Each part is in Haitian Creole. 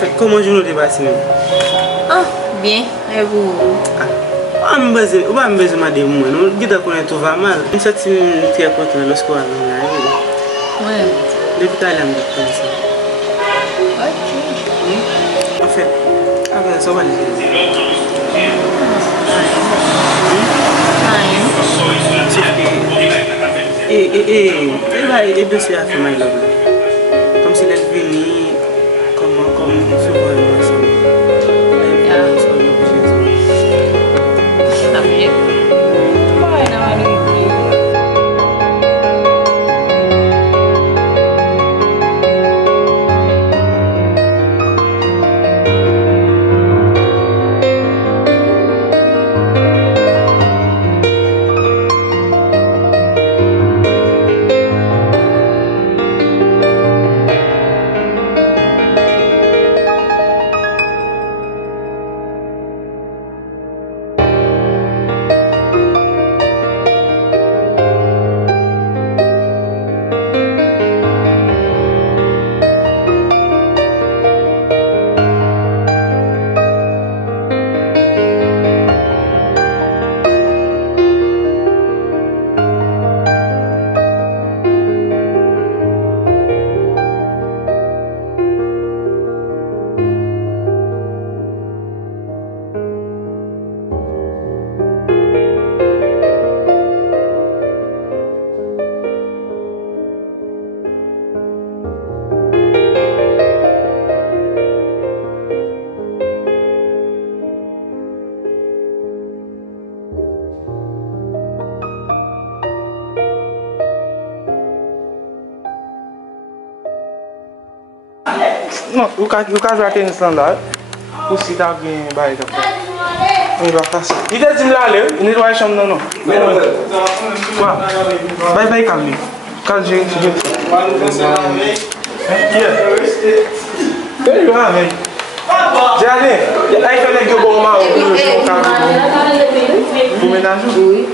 fait, comment je l'ai passé? Ah, bien, et vous? On va me besoin de moi. Nous disons qu'on tout va mal. Je suis très content de ce qu'on a. Ouais. Depuis qu'elle a mis comme ça. Ok. En fait, après ça va aller. Et dossier à faire my love. Comme si elle venait comme souvent ensemble. Non, o cara já tem standard. O cidade alguém vai dar. Não vai fazer. E desde lá, ele não vai chamar não. Vai calme. Calme, gente. Ele vai, velho. Já né? Aí que eu vou mal. Vous ménagez? Oui.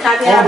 Cadê a